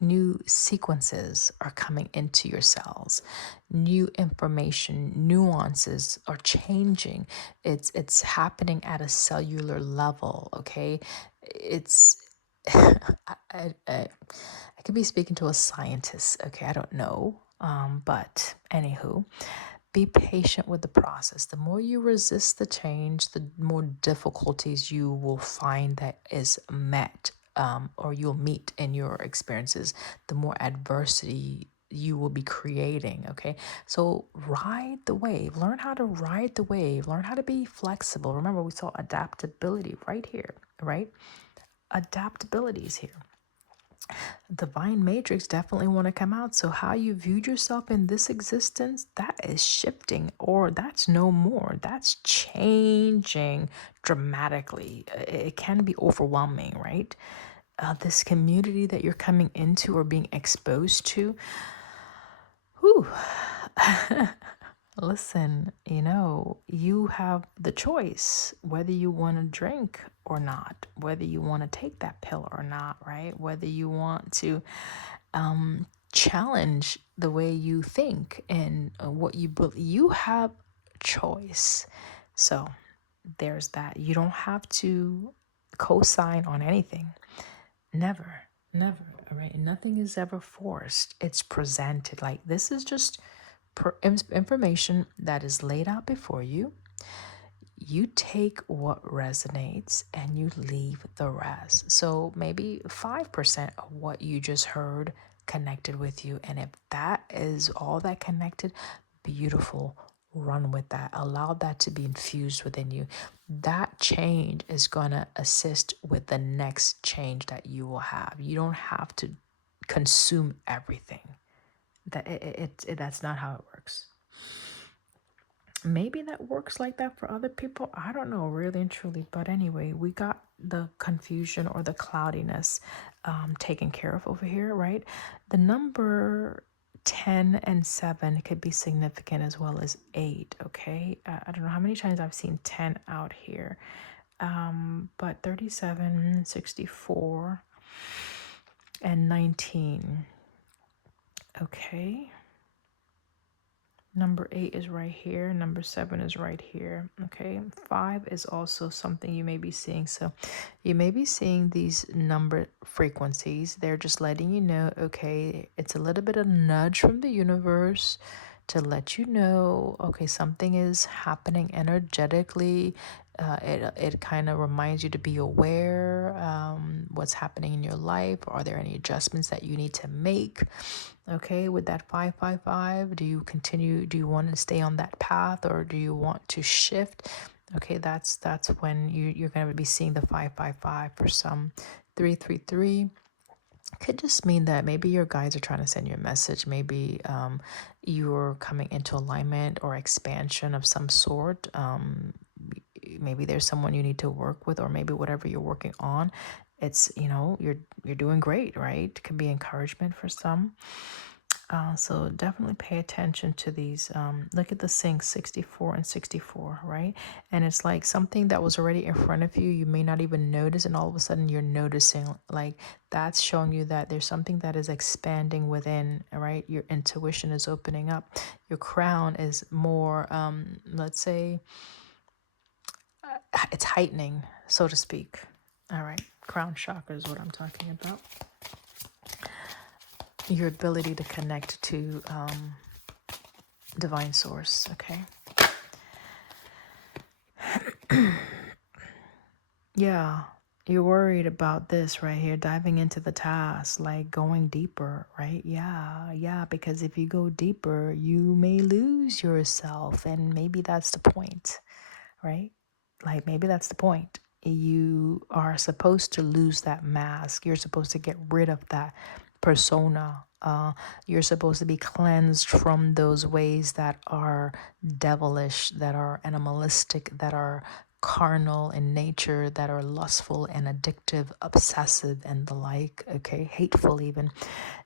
New sequences are coming into your cells. New information, nuances are changing. It's happening at a cellular level, okay? It's I could be speaking to a scientist, okay? I don't know. But anywho, be patient with the process. The more you resist the change, the more difficulties you will find that is met, or you'll meet in your experiences, the more adversity you will be creating. Okay. So ride the wave, learn how to ride the wave, learn how to be flexible. Remember, we saw adaptability right here, right? Adaptability is here. Divine matrix definitely want to come out. So how you viewed yourself in this existence, that is shifting, or that's no more. That's changing dramatically. It can be overwhelming, right? This community that you're coming into or being exposed to, whew. Listen, you have the choice whether you want to drink or not, whether you want to take that pill or not, right? Whether you want to challenge the way you think and what you believe. You have choice. So there's that. You don't have to co-sign on anything. Never, never, all right? Nothing is ever forced. It's presented. Like, this is just information that is laid out before you. You take what resonates and you leave the rest. So maybe 5% of what you just heard connected with you. And if that is all that connected, beautiful. Run with that. Allow that to be infused within you. That change is going to assist with the next change that you will have. You don't have to consume everything. That's not how it works. Maybe that works like that for other people. I don't know, really and truly. But anyway, we got the confusion or the cloudiness taken care of over here, right? The number 10 and 7 could be significant as well as 8, okay? I don't know how many times I've seen 10 out here. But 37, 64, and 19. Okay. Number 8 is right here. Number 7 is right here. Okay. 5 is also something you may be seeing. So you may be seeing these number frequencies. They're just letting you know, okay, it's a little bit of nudge from the universe to let you know, okay, something is happening energetically. It kind of reminds you to be aware what's happening in your life. Are there any adjustments that you need to make? Okay, with that 555, do you continue? Do you want to stay on that path, or do you want to shift? Okay, that's when you're going to be seeing the 555 for some. 333 could just mean that maybe your guides are trying to send you a message. Maybe you're coming into alignment or expansion of some sort. Maybe there's someone you need to work with, or maybe whatever you're working on, it's you're doing great, right? It can be encouragement for some. So definitely pay attention to these. Look at the sync 64 and 64, right? And it's like something that was already in front of you, you may not even notice, and all of a sudden you're noticing. Like that's showing you that there's something that is expanding within, right? Your intuition is opening up. Your crown is more, let's say, it's heightening, so to speak. All right, crown chakra is what I'm talking about. Your ability to connect to divine source, okay? Yeah, you're worried about this right here, diving into the task, like going deeper, right? Yeah, because if you go deeper, you may lose yourself, and maybe that's the point, right? Like maybe that's the point. You are supposed to lose that mask. You're supposed to get rid of that persona. You're supposed to be cleansed from those ways that are devilish, that are animalistic, that are carnal in nature, that are lustful and addictive, obsessive, and the like. Okay, hateful even.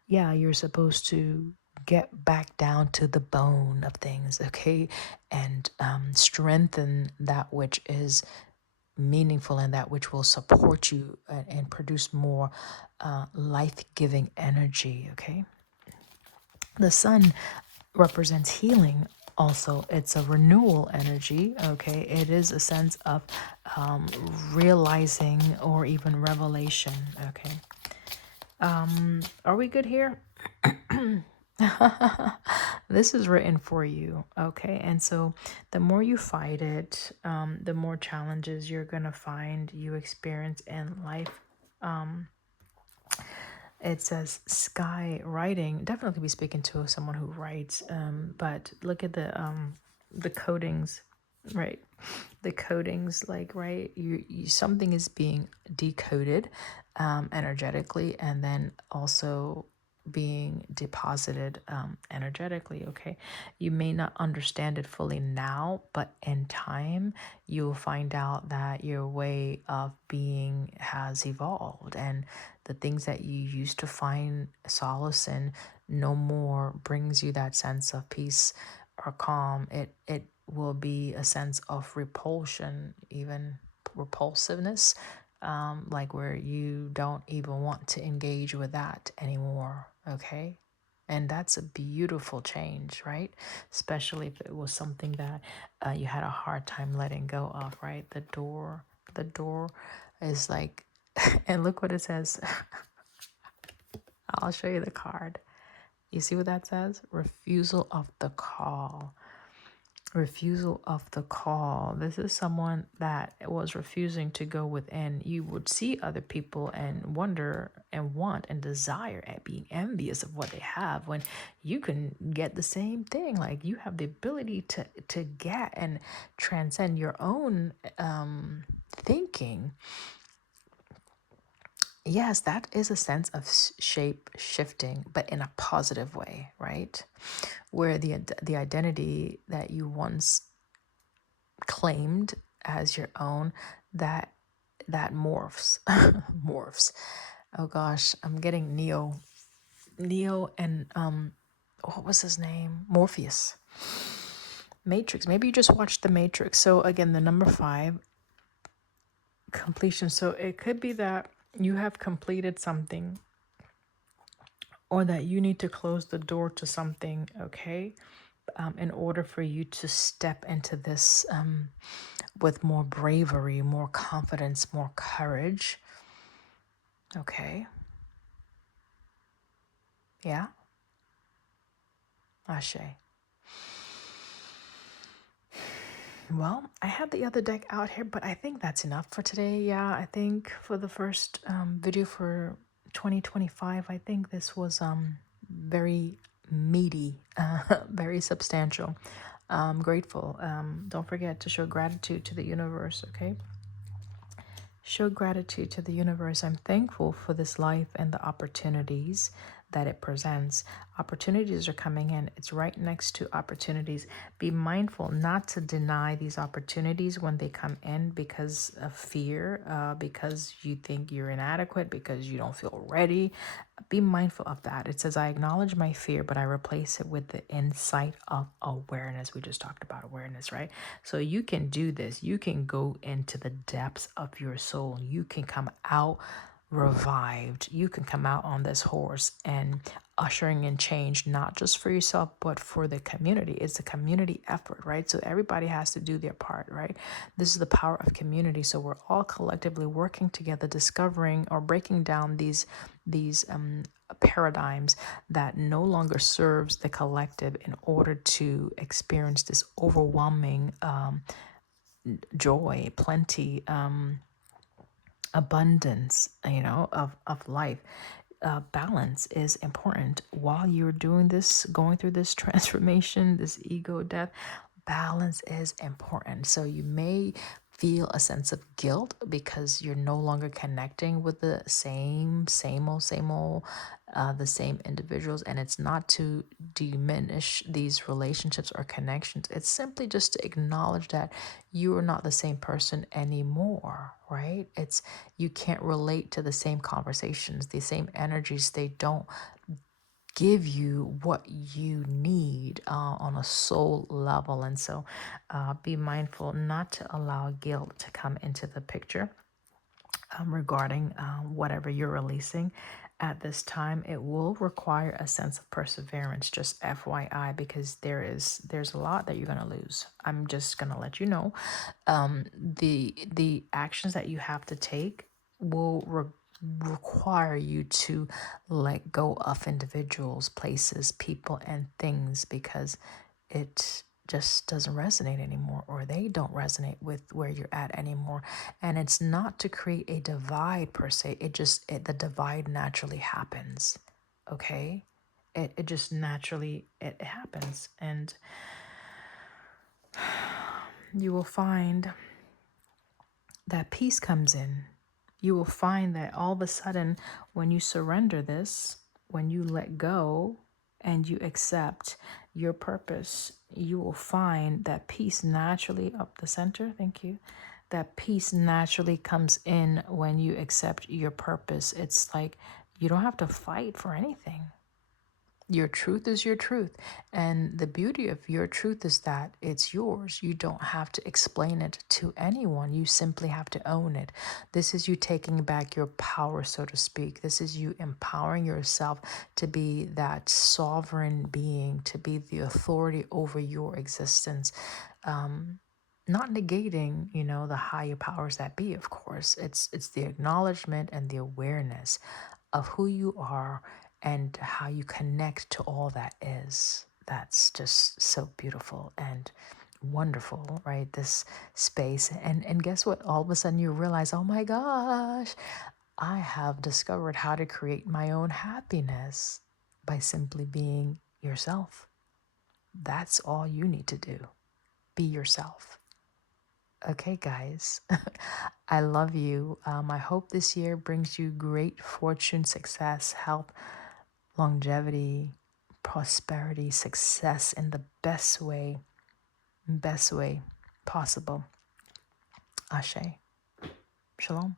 Yeah, you're supposed to get back down to the bone of things, okay, and strengthen that which is meaningful and that which will support you and produce more life-giving energy, okay. The sun represents healing. Also, it's a renewal energy, okay. It is a sense of realizing or even revelation, okay. Are we good here? This is written for you, okay? And so the more you fight it, the more challenges you're going to find you experience in life. It says sky writing. Definitely be speaking to someone who writes, but look at the codings, right? The codings, like, right, you something is being decoded energetically, and then also being deposited energetically, okay. You may not understand it fully now, but in time you'll find out that your way of being has evolved, and the things that you used to find solace in no more brings you that sense of peace or calm. It will be a sense of repulsion, even repulsiveness, like where you don't even want to engage with that anymore, okay. And that's a beautiful change, right? Especially if it was something that you had a hard time letting go of, right? The door is like, and look what it says. I'll show you the card. You see what that says? Refusal of the call. Refusal of the call. This is someone that was refusing to go within. You would see other people and wonder and want and desire and being envious of what they have when you can get the same thing. Like you have the ability to get and transcend your own thinking. Yes, that is a sense of shape shifting, but in a positive way, right? Where the identity that you once claimed as your own, that morphs. Morphs. Oh gosh, I'm getting Neo and what was his name? Morpheus. Matrix. Maybe you just watched The Matrix. So again, the number 5, completion. So it could be that you have completed something, or that you need to close the door to something, okay? In order for you to step into this with more bravery, more confidence, more courage. Okay. Yeah. Ashe. Well, I had the other deck out here, but I think that's enough for today. Yeah, I think for the first video for 2025, I think this was very meaty, very substantial. I'm grateful. Don't forget to show gratitude to the universe, okay? Show gratitude to the universe. I'm thankful for this life and the opportunities that it presents. Opportunities are coming in. It's right next to opportunities. Be mindful not to deny these opportunities when they come in because of fear, because you think you're inadequate, because you don't feel ready. Be mindful of that. It says, I acknowledge my fear, but I replace it with the insight of awareness. We just talked about awareness, right? So you can do this. You can go into the depths of your soul. You can come out revived. You can come out on this horse and ushering in change, not just for yourself, but for the community. It's a community effort, right? So everybody has to do their part, right? This is the power of community. So we're all collectively working together, discovering or breaking down these paradigms that no longer serves the collective in order to experience this overwhelming joy, plenty, abundance, of life. Balance is important while you're doing this, going through this transformation, this ego death. Balance is important. So you may feel a sense of guilt because you're no longer connecting with the same old, the same individuals. And it's not to diminish these relationships or connections. It's simply just to acknowledge that you are not the same person anymore, right? It's, you can't relate to the same conversations, the same energies. They don't give you what you need on a soul level. And so be mindful not to allow guilt to come into the picture regarding whatever you're releasing at this time. It will require a sense of perseverance, just FYI, because there's a lot that you're going to lose. I'm just going to let you know. The actions that you have to take will require you to let go of individuals, places, people, and things, because it just doesn't resonate anymore, or they don't resonate with where you're at anymore. And it's not to create a divide per se. The divide naturally happens. Okay. It just naturally, it happens. And you will find that peace comes in. You will find that all of a sudden, when you surrender this, when you let go and you accept your purpose, you will find that peace naturally up the center. Thank you. That peace naturally comes in when you accept your purpose. It's like you don't have to fight for anything. Your truth is your truth. And the beauty of your truth is that it's yours. You don't have to explain it to anyone. You simply have to own it. This is you taking back your power, so to speak. This is you empowering yourself to be that sovereign being, to be the authority over your existence. Not negating, the higher powers that be, of course. It's the acknowledgement and the awareness of who you are and how you connect to all that is. That's just so beautiful and wonderful, right? This space. And guess what? All of a sudden you realize, oh my gosh, I have discovered how to create my own happiness by simply being yourself. That's all you need to do. Be yourself. Okay, guys, I love you. I hope this year brings you great fortune, success, health, longevity, prosperity, success in the best way. Best way. possible. Ashe. Shalom.